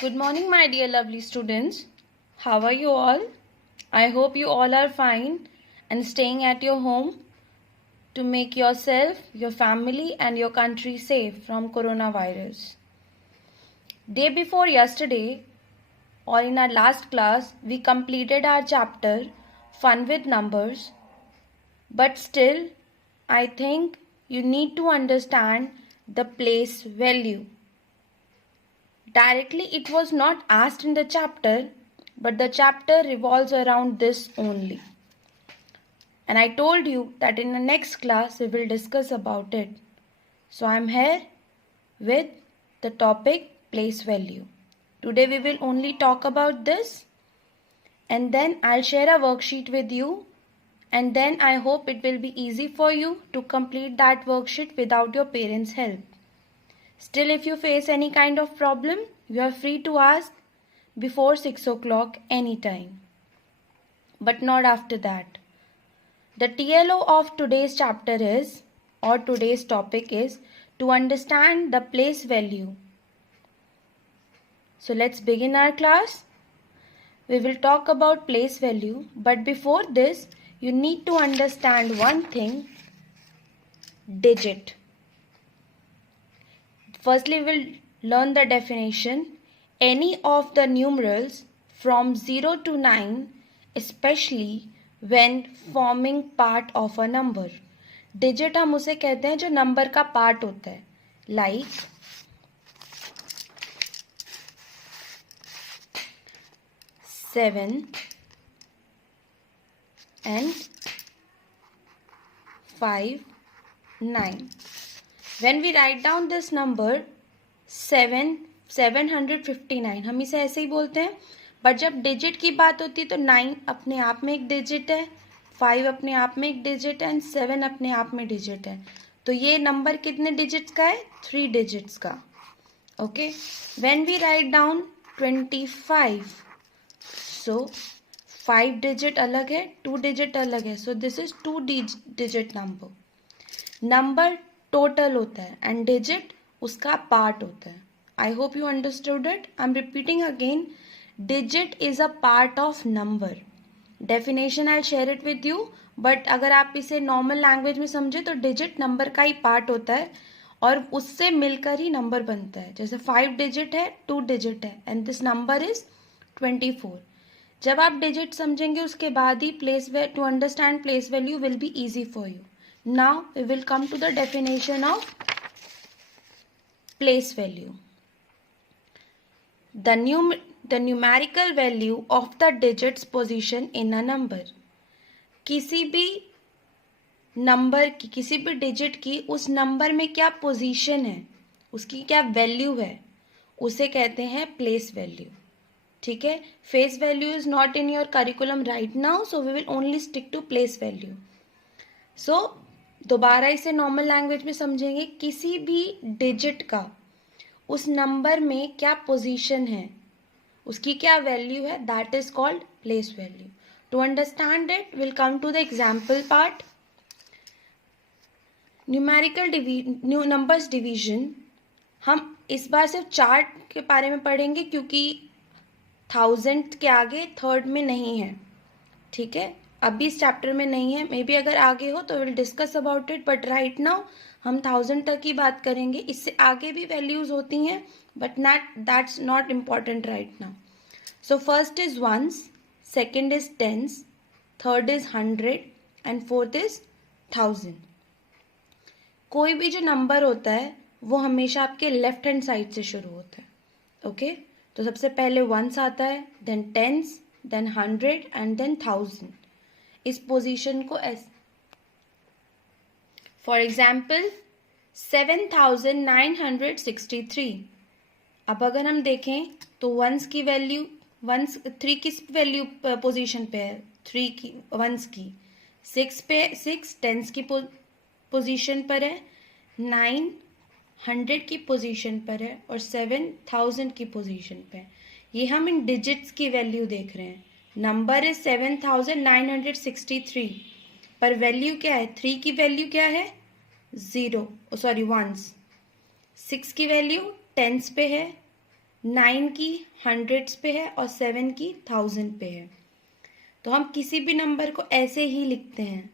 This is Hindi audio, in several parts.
Good morning, my dear lovely students. How are you all? I hope you all are fine and staying at your home to make yourself, your family, and your country safe from coronavirus. Day before yesterday, or in our last class, we completed our chapter Fun with Numbers. But still, I think you need to understand the place value. Directly, it was not asked in the chapter, but the chapter revolves around this only. And I told you that in the next class we will discuss about it. So I am here with the topic place value. Today we will only talk about this, and then I'll share a worksheet with you, and then I hope it will be easy for you to complete that worksheet without your parents' help. Still, if you face any kind of problem, you are free to ask before 6 o'clock anytime. But not after that. The TLO of today's chapter is, or today's topic is, to understand the place value. So let's begin our class. We will talk about place value, but before this, you need to understand one thing, digit. Firstly, we will learn the definition. Any of the numerals from 0 to 9, especially when forming part of a number. Digit हम उसे कहते हैं जो नंबर का पार्ट होता है, like 7 and 5, 9. When we write down this number 759, हम इसे ऐसे ही बोलते हैं. बट जब डिजिट की बात होती है तो 9 अपने आप में एक डिजिट है, 5 अपने आप में एक डिजिट है एंड 7 अपने आप में डिजिट है. तो ये नंबर कितने डिजिट्स का है? 3 डिजिट्स का. Okay. When we write down 25, so 5 digit अलग है, 2 डिजिट अलग है. So this is 2 digit number. Number total होता है एंड डिजिट उसका पार्ट होता है. I hope you understood it. I am repeating again. Digit is a part of number. Definition I share it with you, but अगर आप इसे नॉर्मल लैंग्वेज में समझे तो डिजिट नंबर का ही पार्ट होता है और उससे मिलकर ही नंबर बनता है. जैसे 5 डिजिट है, 2 डिजिट है एंड दिस नंबर इज 24. जब आप डिजिट समझेंगे उसके बाद ही to understand place value will be easy for you. Now we will come to the definition of place value. The numerical value of the digits position in a number. किसी भी नंबर की, किसी भी डिजिट की उस नंबर में क्या पोजीशन है, उसकी क्या वैल्यू है, उसे कहते हैं प्लेस वैल्यू. ठीक है. Face value is not in your curriculum right now, so we will only stick to place value. So दोबारा इसे नॉर्मल लैंग्वेज में समझेंगे. किसी भी डिजिट का उस नंबर में क्या पोजीशन है, उसकी क्या वैल्यू है, that is called place value. To understand it will come to the example part. Numerical numbers division. हम इस बार सिर्फ चार्ट के बारे में पढ़ेंगे क्योंकि 1000 के आगे थर्ड में नहीं है. ठीक है. अभी इस चैप्टर में नहीं है, मे बी अगर आगे हो तो will discuss about it, but right now हम 1000 तक ही बात करेंगे. इससे आगे भी वैल्यूज होती हैं but that's not important right now. So first is ones, second is tens, third is 100 and fourth is 1000. कोई भी जो नंबर होता है वो हमेशा आपके लेफ्ट हैंड साइड से शुरू होता है. ओके. तो सबसे पहले वंस आता है, then tens, then 100 and then 1000. इस पोजीशन को फॉर एग्जाम्पल 7963. अब अगर हम देखें तो वंस की वैल्यू, 3 किस वैल्यू पोजीशन पे है? 3 की, वंस की. 6 पे, 6 टेंस की पोजीशन पर है, 9 100 की पोजीशन पर है और 7 1000 की पोजीशन पे है. ये हम इन डिजिट्स की वैल्यू देख रहे हैं. नंबर इज 7963, पर वैल्यू क्या है? 3 की वैल्यू क्या है? 0, सॉरी 1s. 6 की वैल्यू टेंस पे है, 9 की हंड्रेड्स पे है और 7 की थाउजेंड पे है। तो हम किसी भी नंबर को ऐसे ही लिखते हैं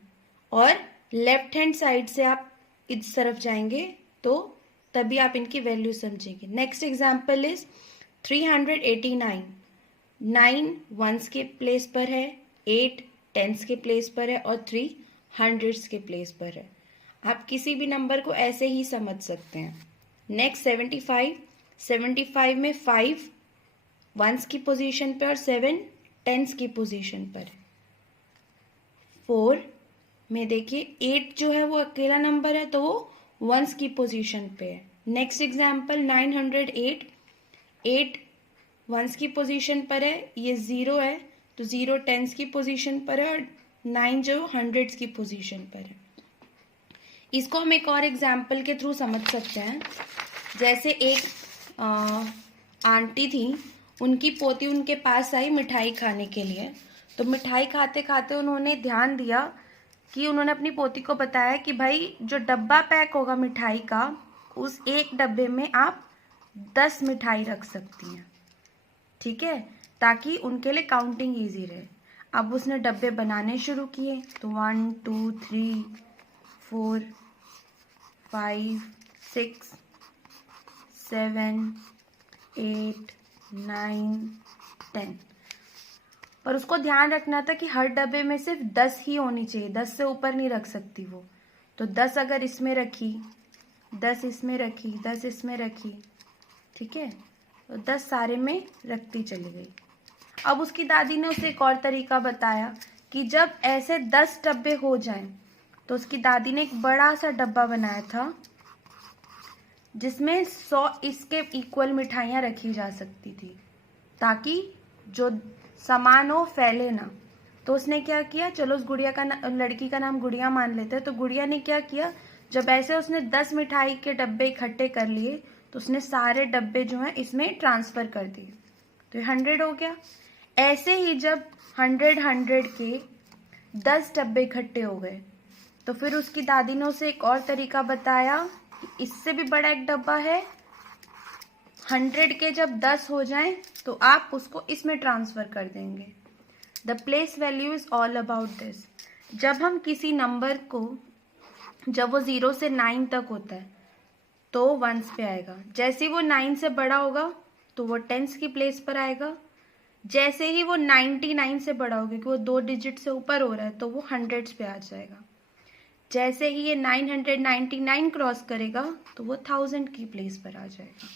और लेफ्ट हैंड साइड से आप इस तरफ जाएंगे तो तभी आप इनकी वैल्यू समझेंगे। Next example is 389। 9 वंस के प्लेस पर है, 8 टेंस के प्लेस पर है और 3 हंड्रेड्स के प्लेस पर है। आप किसी भी नंबर को ऐसे ही समझ सकते हैं। नेक्स्ट 75। 75 में 5 वंस की पोजीशन पे और 7 टेंस की पोजीशन पर है। 4 में देखिए 8 जो है वो अकेला नंबर है तो वो वंस की पोजीशन पे है। Next example 908। 8 वंस की पोजीशन पर है, ये 0 है तो 0 टेंस की पोजीशन पर है और 9 जो हंड्रेड्स की पोजीशन पर है। इसको हम एक और एग्जाम्पल के थ्रू समझ सकते हैं। जैसे एक आंटी थी, उनकी पोती उनके पास आई मिठाई खाने के लिए। तो मिठाई खाते खाते उन्होंने ध्यान दिया कि उन्होंने अपनी पोती को बताया कि भाई जो डब्बा पैक होगा मिठाई का, उस एक डब्बे में आप 10 मिठाई रख सकती हैं, ठीक है, ताकि उनके लिए काउंटिंग ईजी रहे। अब उसने डब्बे बनाने शुरू किए तो 1 2 3 4 5 6 7 8 9 10। पर उसको ध्यान रखना था कि हर डब्बे में सिर्फ 10 ही होनी चाहिए, 10 से ऊपर नहीं रख सकती वो। तो 10 अगर इसमें रखी, 10 इसमें रखी, 10 इसमें रखी, ठीक है, तो 10 सारे में रखती चली गई। अब उसकी दादी ने उसे एक और तरीका बताया कि जब ऐसे 10 डब्बे हो जाएं तो उसकी दादी ने एक बड़ा सा डब्बा बनाया था जिसमें 100 इसके इक्वल मिठाइयाँ रखी जा सकती थी, ताकि जो सामान हो फैले ना। तो उसने क्या किया, चलो उस गुड़िया का लड़की का नाम गुड़िया मान लेते हैं। तो गुड़िया ने क्या किया, जब ऐसे उसने 10 मिठाई के डब्बे इकट्ठे कर लिए तो उसने सारे डब्बे जो हैं इसमें ट्रांसफर कर दिए, तो 100 हो गया। ऐसे ही जब 100 के 10 डब्बे इकट्ठे हो गए तो फिर उसकी दादी ने उसे एक और तरीका बताया, इससे भी बड़ा एक डब्बा है, 100 के जब 10 हो जाएं तो आप उसको इसमें ट्रांसफर कर देंगे। The place value is all about this. जब हम किसी नंबर को, जब वो 0 से 9 तक होता है तो वंस पे आएगा, जैसे वो 9 से बड़ा होगा तो वो टेंस की प्लेस पर आएगा, जैसे ही वो 99 से बड़ा होगा कि वो 2 डिजिट से ऊपर हो रहा है तो वो हंड्रेड्स पे आ जाएगा, जैसे ही ये 999 क्रॉस करेगा तो वो 1000 की प्लेस पर आ जाएगा।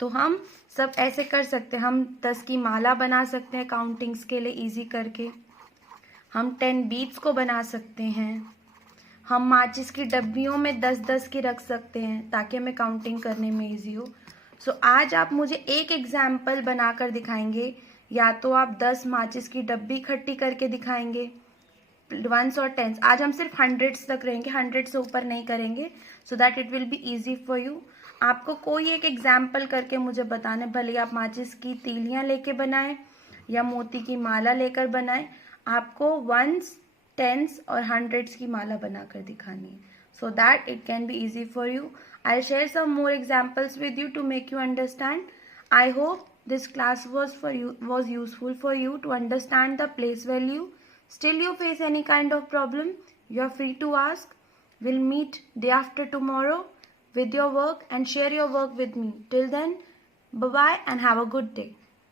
तो हम सब ऐसे कर सकते हैं, हम 10 की माला बना सकते हैं काउंटिंग्स के लिए इजी करके, हम 10 बीट्स को बना सकते हैं, हम माचिस की डब्बियों में 10-10 की रख सकते हैं ताकि हमें काउंटिंग करने में इजी हो। सो आज आप मुझे एक एग्जाम्पल बनाकर दिखाएंगे, या तो आप 10 माचिस की डब्बी इकट्ठी करके दिखाएंगे, वंस और टेंस। आज हम सिर्फ हंड्रेड्स तक रहेंगे, 100 से ऊपर नहीं करेंगे, सो that it will be easy for you. आपको कोई एक एग्जाम्पल करके मुझे बताने, भले आप माचिस की तीलियां लेके बनाएं या मोती की माला लेकर बनाएं, आपको वंस, टेंस और हंड्रेड्स की माला बनाकर दिखानी है, so that it can be easy for you. I share some more examples with you to make you understand. I hope this class was useful for you to understand the place value. Still you face any kind of problem, you are free to ask. We'll meet day after tomorrow with your work and share your work with me. Till then, bye bye and have a good day.